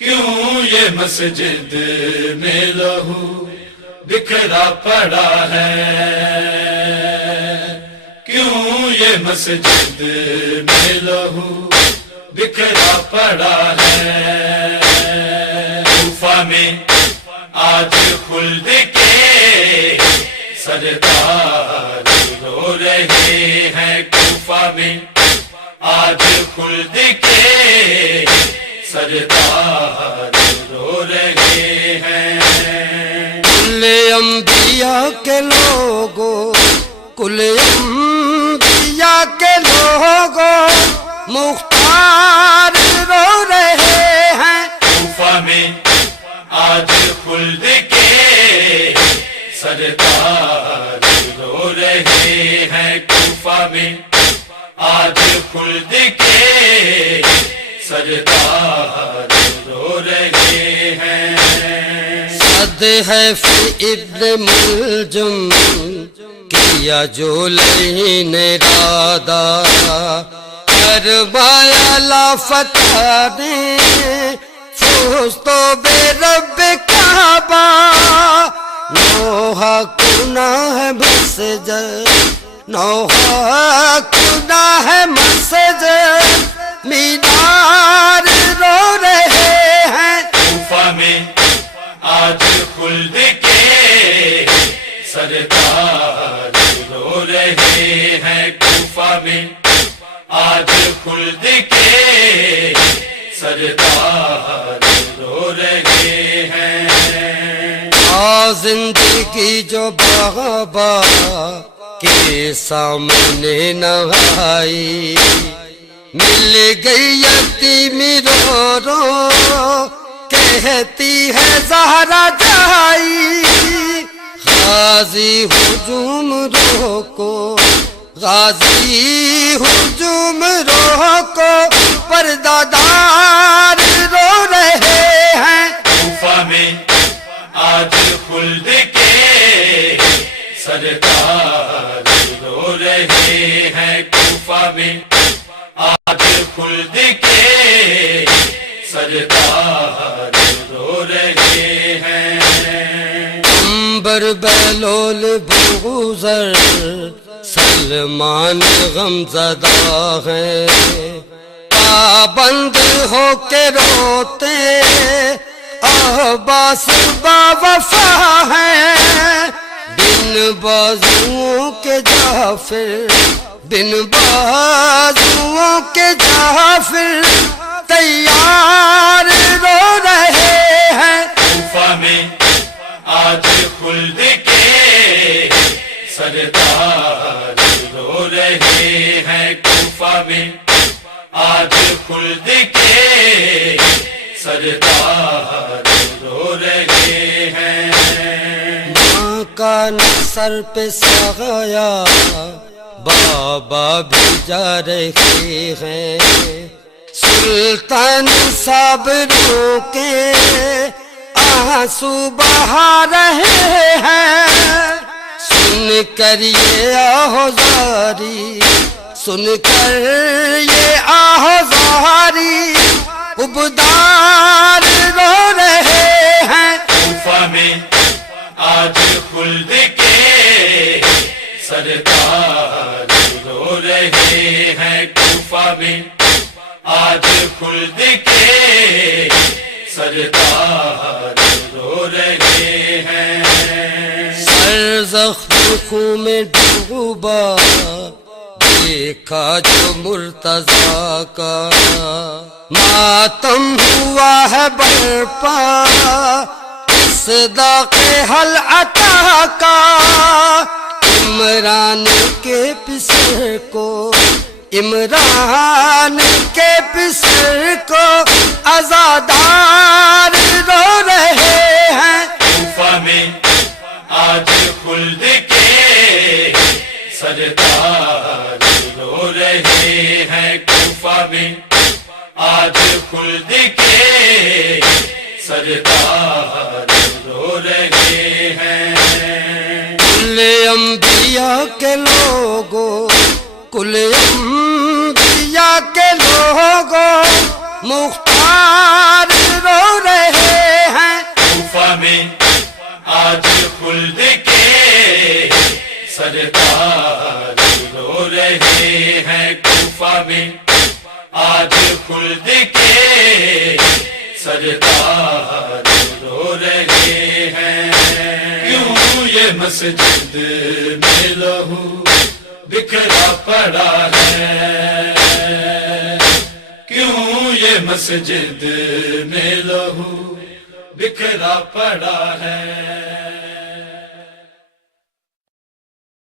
کیوں یہ مسجد میں لہو بکھرا پڑا ہے؟ کیوں یہ مسجد میں لہو بکھرا پڑا ہے؟ کوفہ میں آج خلد کے سردار رو رہے ہیں، کوفہ میں آج خلد کے سردار رو رہے ہیں۔ کل انبیاء کے لوگوں، کل انبیاء کے لوگوں، مختار رو رہے ہیں۔ کوفہ میں آج خلد کے سردار رو رہے ہیں، کوفہ میں آج خلد کے سردار رو رہے ہیں۔ صد ہے فی ابن ملجم، کیا جو لین ارادہ، کربایا لا فتح نے فوزتو بے رب کعبہ، نوحہ گناہ ہے مسجد، نوحہ گناہ ہے مسجد، مینار رو رہے ہیں۔ کوفہ میں آج خلد کے سردار رو رہے ہیں، کوفہ میں آج خلد کے سردار رو رہے ہیں۔ زندگی جو بابا کے سامنے نہ آئی، مل گئی یتیمی رو رو، کہتی ہے زہرا جائی، غازی ہجوم روکو، غازی ہجوم روکو، پردہ دار رو رہے ہیں۔ کوفہ میں آج خلد کے سردار رو رہے ہیں، کوفہ میں آج خلد کے سردار رو رہے ہیں۔ عنبر بہلول بوذر سلمان غمزدہ ہیں، پابند ہو کے روتے عباس باوفا ہیں، بن بازوؤں کے جعفر، بن بازوؤں کے جعفر، تیار رو رہے ہیں۔ کوفہ میں آج خلد کے سردار رو رہے ہیں، کوفہ میں آج خلد کے سردار رو رہے ہیں۔ ماں کا سر پہ سایہ بابا بھی جا رہے ہیں، سلطان صابروں کے آنسو بہا رہے ہیں، سن کر یہ آہوزاری، سن کر یہ آہوزاری، عبدار رو رہے ہیں۔ کوفہ میں آج خلد کے سردار رو رہے ہیں، کوفہ میں آج خلد کے سردار رو رہے ہیں۔ سر زخم خون میں ڈوبا، دیکھا جو مرتضیٰ کا، ماتم ہوا ہے برپا صداق حل عطا کا، عمران کے پسر کو، عمران کے پسر کو، عزادار رو رہے ہیں۔ کوفہ میں آج خلد کے سردار رو رہے ہیں، کوفہ میں آج خلد کے سردار رو رہے ہیں۔ کل انبیاء کے لوگوں، کل انبیاء کے لوگوں، مختار رو رہے ہیں کوفہ میں آج خلد کے سردار رو رہے ہیں کوفہ میں آج خلد کے سردار رو رہے ہیں کیوں یہ مسجد میں لہو بکھرا پڑا ہے کیوں یہ مسجد میں لہو بکھرا پڑا ہے